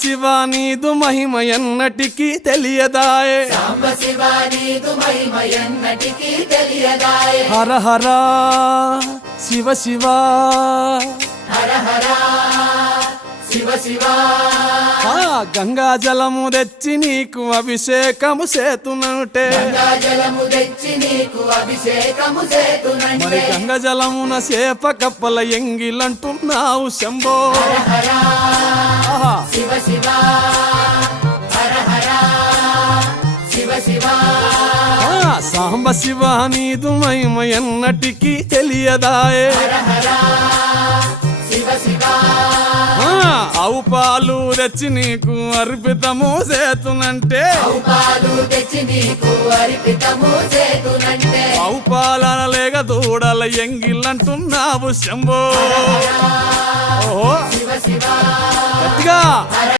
శివ నీదు మహిమ ఎన్నటికీ తెలియదాయే హర హర శివ శివ గంగా జలము తెచ్చి నీకు అభిషేకము సేతునంటే మరి గంగా జలమున సేప కప్పల ఎంగిలంటున్నావు శంభో సాంబ శివ నీదు మహిమ ఎన్నటికీ తెలియదాయే ఆవు పాలు తెచ్చి నీకు అర్పితము చేతునంటే ఆవు పాలన లేక దూడల ఎంగిలంటున్నావు శంభో గట్టిగా